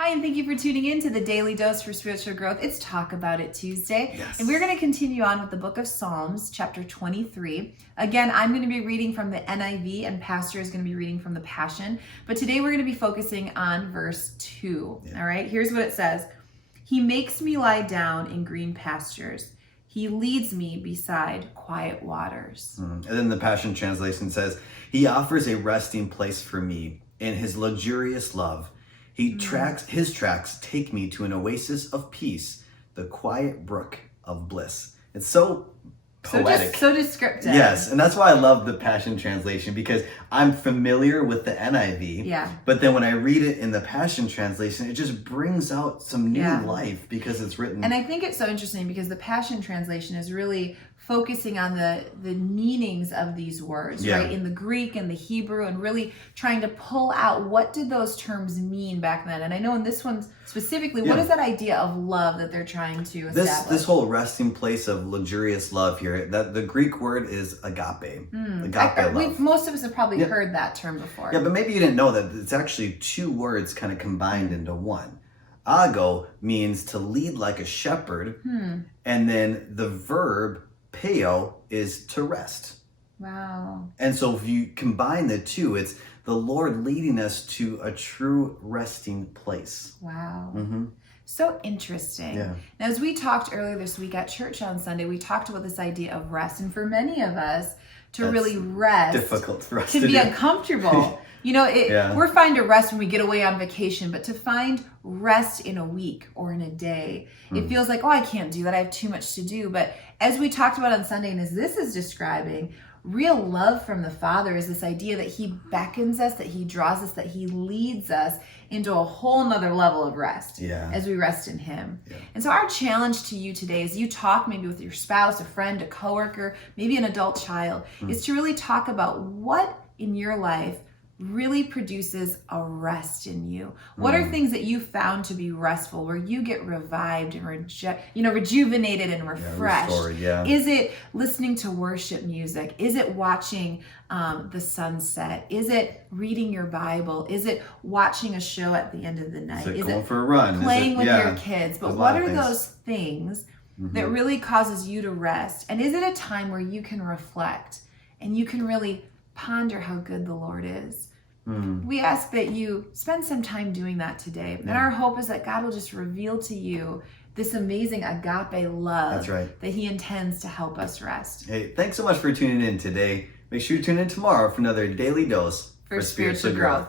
Hi, and thank you for tuning in to the Daily Dose for Spiritual Growth. It's Talk About It Tuesday. Yes. And we're going to continue on with the book of Psalms, chapter 23. Again, I'm going to be reading from the NIV and Pastor is going to be reading from the Passion. But today we're going to be focusing on verse 2. All right, here's what it says. He makes me lie down in green pastures. He leads me beside quiet waters. And then the Passion Translation says, He offers a resting place for me in His luxurious love. His tracks take me to an oasis of peace, the quiet brook of bliss. It's so poetic. So descriptive. Yes, and that's why I love the Passion Translation, because I'm familiar with the NIV. Yeah. But then when I read it in the Passion Translation, it just brings out some new life because it's written. And I think it's so interesting because the Passion Translation is really focusing on the meanings of these words, right? In the Greek and the Hebrew, and really trying to pull out what did those terms mean back then. And I know in this one specifically, what is that idea of love that they're trying to establish? This whole resting place of luxurious love here, that the Greek word is agape. Agape love. Most of us have probably heard that term before. Yeah, but maybe you didn't know that it's actually two words kind of combined into one. Ago means to lead like a shepherd, and then the verb peo is to rest. Wow. And so if you combine the two, it's the Lord leading us to a true resting place. Wow. So interesting. Yeah. Now, as we talked earlier this week at church on Sunday, we talked about this idea of rest. And for many of us, to really rest difficult for us can be uncomfortable. You know, we're fine to rest when we get away on vacation, but to find rest in a week or in a day, it feels like, oh, I can't do that. I have too much to do. But as we talked about on Sunday, and as this is describing, real love from the Father is this idea that He beckons us, that He draws us, that He leads us into a whole nother level of rest as we rest in Him. And so our challenge to you today, as you talk maybe with your spouse, a friend, a coworker, maybe an adult child, is to really talk about what in your life really produces a rest in you. What are things that you found to be restful, where you get revived and rejuvenated and refreshed? Is it listening to worship music? Is it watching the sunset? Is it reading your Bible? Is it watching a show at the end of the night? Is it going for a run? Playing with your kids? But what are those things that really causes you to rest? And is it a time where you can reflect and you can really ponder how good the Lord is? We ask that you spend some time doing that today. And our hope is that God will just reveal to you this amazing agape love that He intends to help us rest. Hey, thanks so much for tuning in today. Make sure you tune in tomorrow for another Daily Dose for Spiritual Growth.